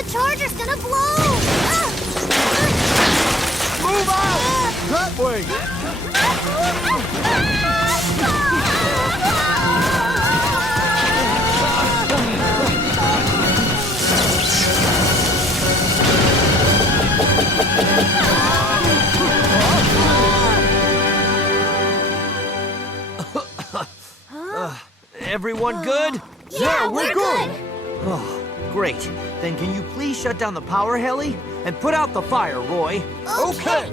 The charger's gonna blow! Move out! That way! Everyone good? Yeah, we're good! Oh, great. Then can you please shut down the power heli? And put out the fire, Roy. Okay.